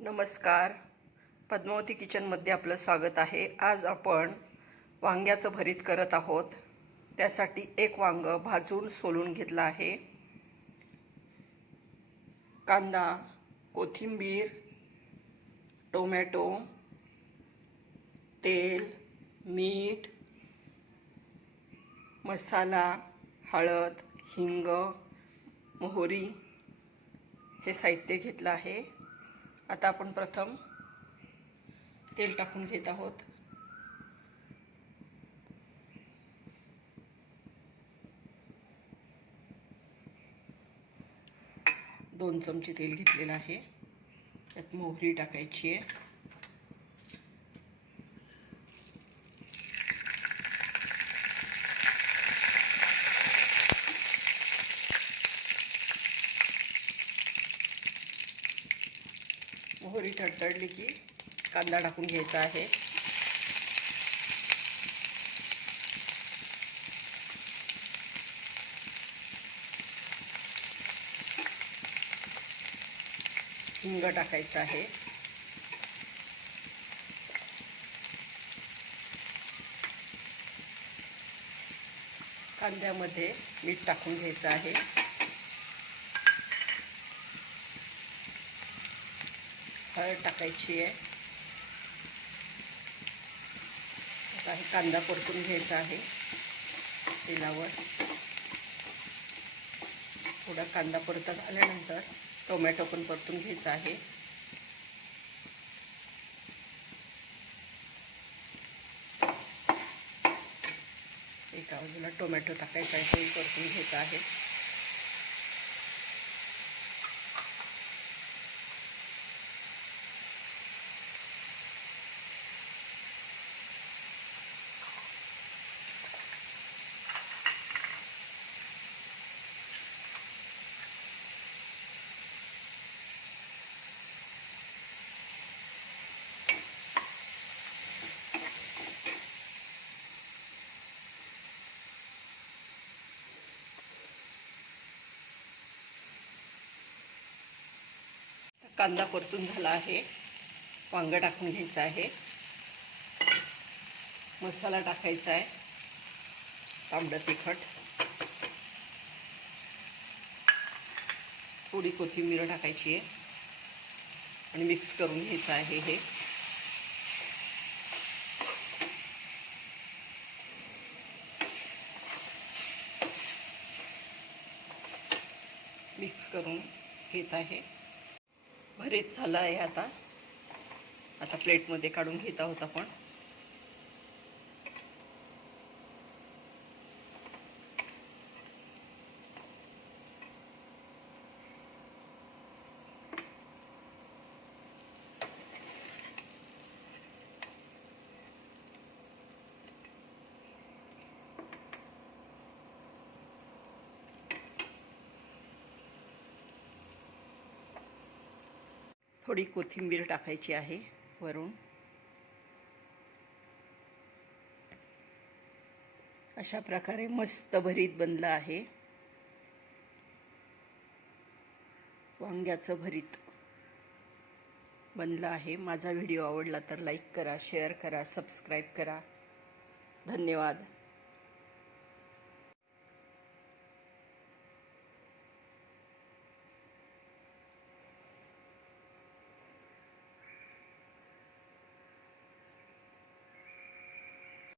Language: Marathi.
नमस्कार, पद्मावती किचनमध्ये आपलं स्वागत आहे। आज आपण वांग्याचं भरीत करत आहोत। त्यासाठी एक वांग भाजून सोलून घेतला आहे। कांदा, कोथिंबीर, टोमॅटो, तेल, मीठ, मसाला, हळद, हिंग, मोहरी हे साहित्य घेतलं आहे। आता आपण प्रथम तेल टाकून घेत आहोत। दोन चमचे तेल घेतलेलं आहे। त्यात मोहरी टाकायची आहे। मोहरी तडतडली की कांदा टाकून घ्यायचा आहे। हिंग टाकायचं आहे। कांद्यामध्ये मीठ टाकून घ्यायचं आहे। हळद टाकायची आहे। आता हे कांदा परतून घ्यायचा आहे तेलावर। थोडा कांदा परतत आल्यानंतर टोमॅटो पण परतून घ्यायचा आहे। एका बाजूला टोमॅटो टाकायचा आहे, ते परतून घ्यायचा आहे। कांदा परतून झाला आहे। वांग टाकून घ्यायचं आहे। मसाला टाकायचा आहे, तांबडं तिखट, थोडी कोथिंबीर टाकायची आहे आणि मिक्स करून घ्यायचं आहे। हे मिक्स करून घेत आहे। भरीत झालं आहे। आता प्लेटमध्ये काढून घेत आहोत आपण। थोडी कोथिंबीर टाकायची आहे वरून। अशा प्रकारे मस्त भरीत बनलं आहे। वांग्याचं भरीत बनलं आहे। माझा व्हिडिओ आवडला तर लाईक करा, शेअर करा, सबस्क्राईब करा। धन्यवाद।